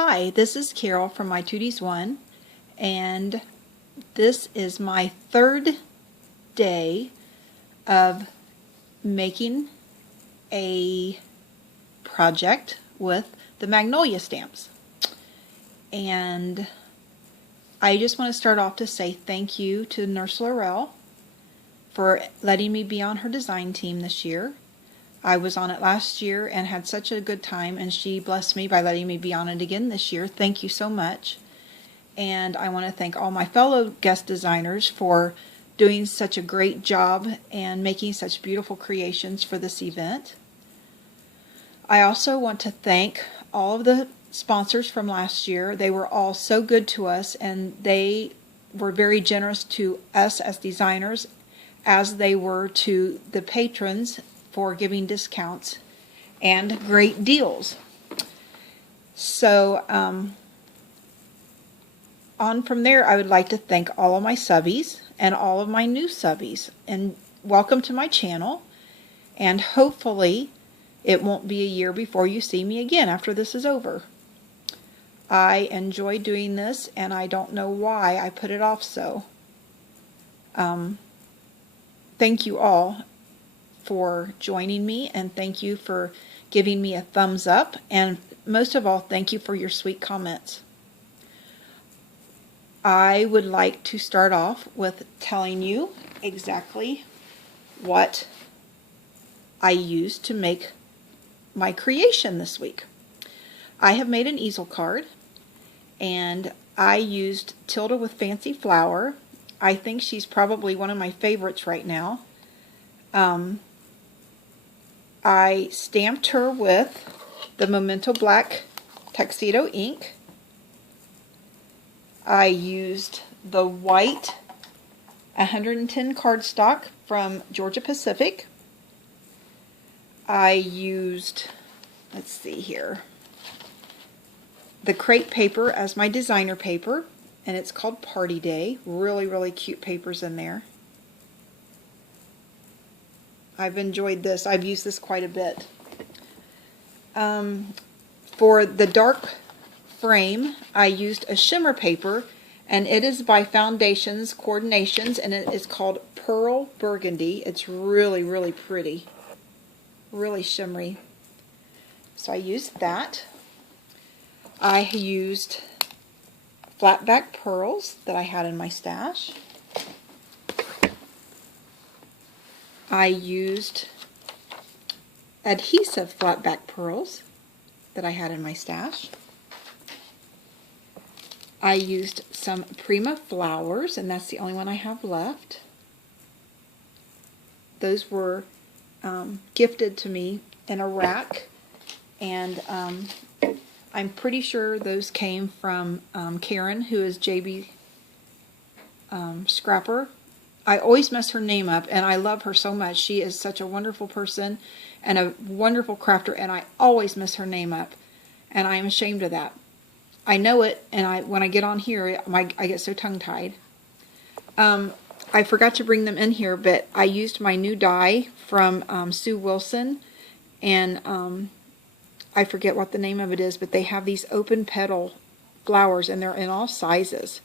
Hi, this is Carol from My Tooties One, and this is my third day of making a project with the Magnolia stamps. And I just want to start off to say thank you to Nurse Laurel for letting me be on her design team this year. I was on it last year and had such a good time, and she blessed me by letting me be on it again this year. Thank you so much. And I want to thank all my fellow guest designers for doing such a great job and making such beautiful creations for this event. I also want to thank all of the sponsors from last year. They were all so good to us, and they were very generous to us as designers as they were to the patrons for giving discounts and great deals. So on from there, I would like to thank all of my subbies and all of my new subbies, and welcome to my channel, and hopefully it won't be a year before you see me again after this is over. I enjoy doing this, and I don't know why I put it off so. Thank you all for joining me, and thank you for giving me a thumbs up, and most of all, thank you for your sweet comments. I would like to start off with telling you exactly what I used to make my creation this week. I have made an easel card, and I used Tilda with Fancy Flower. I think she's probably one of my favorites right now. I stamped her with the Memento Black Tuxedo ink. I used the white 110 cardstock from Georgia Pacific. I used, let's see here, the crepe paper as my designer paper, and it's called Party Day. Really cute papers in there. I've enjoyed this. I've used this quite a bit. For the dark frame, I used a shimmer paper, and it is by Foundations Coordinations, and it is called Pearl Burgundy. It's really pretty. Really shimmery. So I used that. I used flat back pearls that I had in my stash. I used adhesive flat back pearls that I had in my stash. I used some Prima flowers, and that's the only one I have left. Those were gifted to me in a rack, and I'm pretty sure those came from Karen, who is JB Scrapper. I always mess her name up, and I love her so much. She is such a wonderful person and a wonderful crafter, and I always mess her name up, and I am ashamed of that. I know it, and when I get on here, I get so tongue-tied. I forgot to bring them in here, but I used my new die from Sue Wilson, and I forget what the name of it is, but they have these open petal flowers, and they're in all sizes.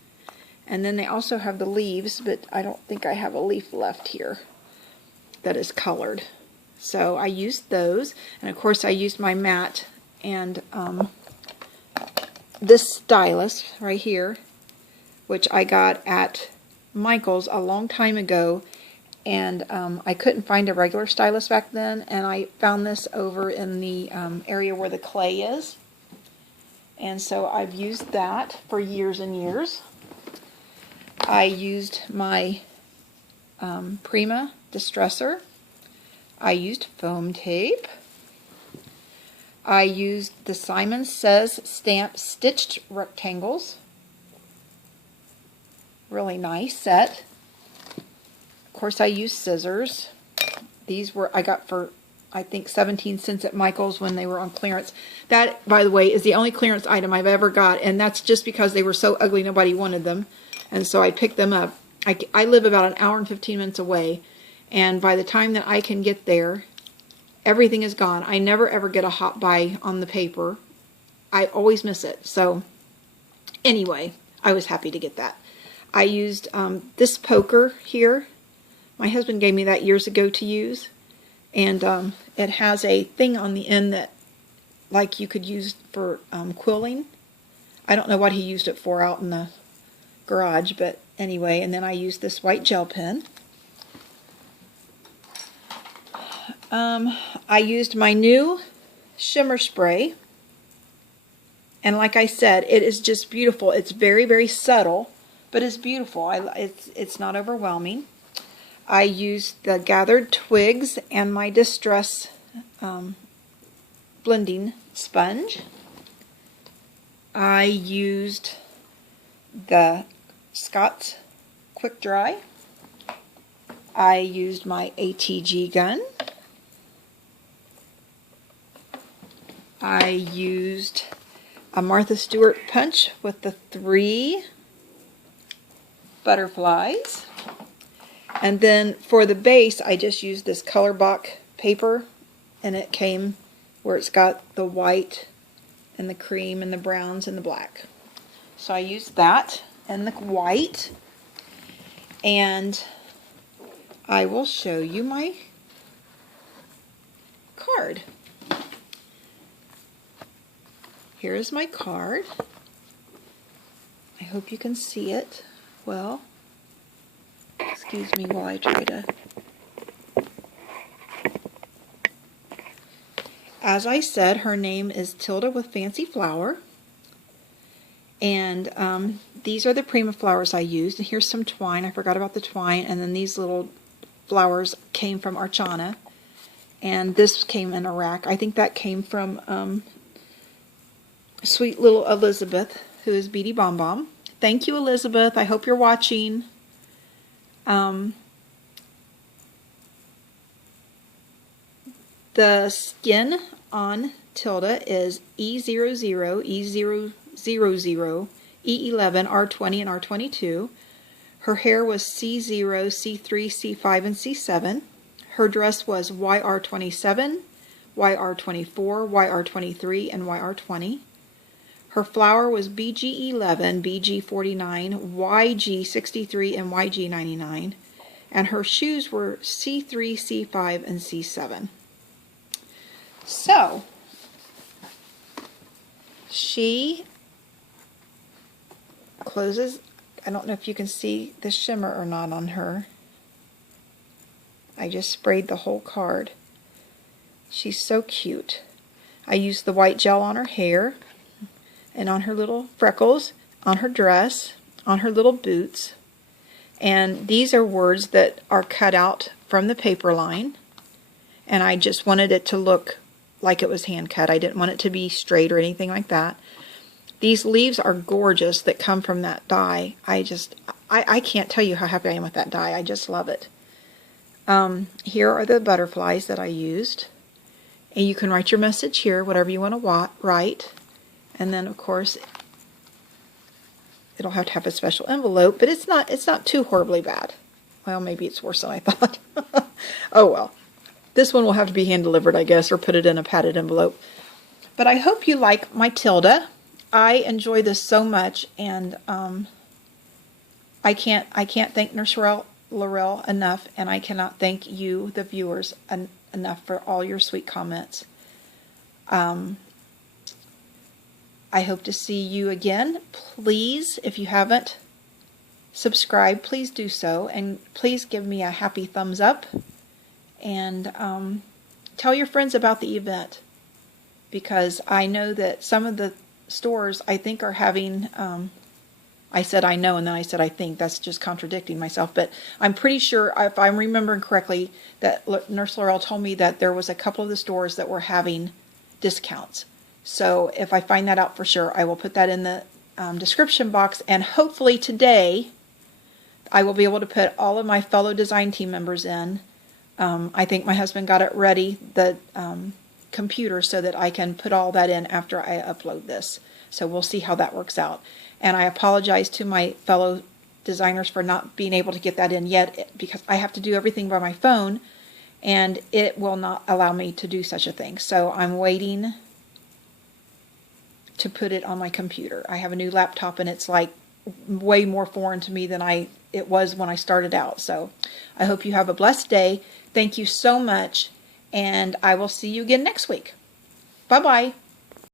And then they also have the leaves, but I don't think I have a leaf left here that is colored. So I used those, and of course I used my mat and this stylus right here, which I got at Michael's a long time ago, and I couldn't find a regular stylus back then, and I found this over in the area where the clay is, and so I've used that for years and years. I used my Prima Distressor. I used foam tape. I used the Simon Says stamp stitched rectangles. Really nice set. Of course, I used scissors. These I got for, I think, 17 cents at Michael's when they were on clearance. That, by the way, is the only clearance item I've ever got, and that's just because they were so ugly nobody wanted them. And so I picked them up. I live about an hour and 15 minutes away, and by the time that I can get there, everything is gone. I never ever get a hot buy on the paper. I always miss it. So anyway, I was happy to get that. I used this poker here. My husband gave me that years ago to use. And it has a thing on the end that like you could use for quilling. I don't know what he used it for out in the garage, but anyway. And then I used this white gel pen. I used my new shimmer spray. And like I said, it is just beautiful. It's very, very subtle, but it's beautiful. It's not overwhelming. I used the gathered twigs and my distress blending sponge. I used the Scott's Quick Dry. I used my ATG gun. I used a Martha Stewart punch with the 3 butterflies. And then for the base, I just used this color box paper, and it came where it's got the white and the cream and the browns and the black. So I used that and the white, and I will show you my card. Here is my card. I hope you can see it well. Excuse me while I try to... As I said, her name is Tilda with Fancy Flower. And these are the Prima flowers I used. And here's some twine. I forgot about the twine. And then these little flowers came from Archana. And this came in a rack. I think that came from sweet little Elizabeth, who is Beady Bomb Bomb. Thank you, Elizabeth. I hope you're watching. The skin on Tilda is E00, E000, E11, R20, and R22. Her hair was C0, C3, C5, and C7. Her dress was YR27, YR24, YR23, and YR20. Her flower was BG11, BG49, YG63, and YG99. And her shoes were C3, C5, and C7. So, she closes. I don't know if you can see the shimmer or not on her. I just sprayed the whole card. She's so cute. I used the white gel on her hair and on her little freckles, on her dress, on her little boots. And these are words that are cut out from the paper line. And I just wanted it to look like it was hand cut. I didn't want it to be straight or anything like that. These leaves are gorgeous that come from that die. I can't tell you how happy I am with that die. I just love it. Here are the butterflies that I used. And you can write your message here, whatever you want to write. And then, of course, it'll have to have a special envelope, but it's not too horribly bad. Well, maybe it's worse than I thought. Oh well. This one will have to be hand delivered, I guess, or put it in a padded envelope. But I hope you like my Tilda. I enjoy this so much, and I can't thank Nurse Laurel enough, and I cannot thank you, the viewers, enough for all your sweet comments. I hope to see you again. Please, if you haven't subscribed, please do so, and please give me a happy thumbs up, and tell your friends about the event, because I know that some of the stores, I think, are having, I said I know and then I said I think, that's just contradicting myself, but I'm pretty sure, if I'm remembering correctly, that Nurse Laurel told me that there was a couple of the stores that were having discounts. So if I find that out for sure, I will put that in the description box, and hopefully today I will be able to put all of my fellow design team members in. I think my husband got it ready, the computer, so that I can put all that in after I upload this. So we'll see how that works out. And I apologize to my fellow designers for not being able to get that in yet, because I have to do everything by my phone, and it will not allow me to do such a thing. So I'm waiting to put it on my computer. I have a new laptop and it's like way more foreign to me than it was when I started out. So I hope you have a blessed day. Thank you so much, and I will see you again next week. Bye-bye.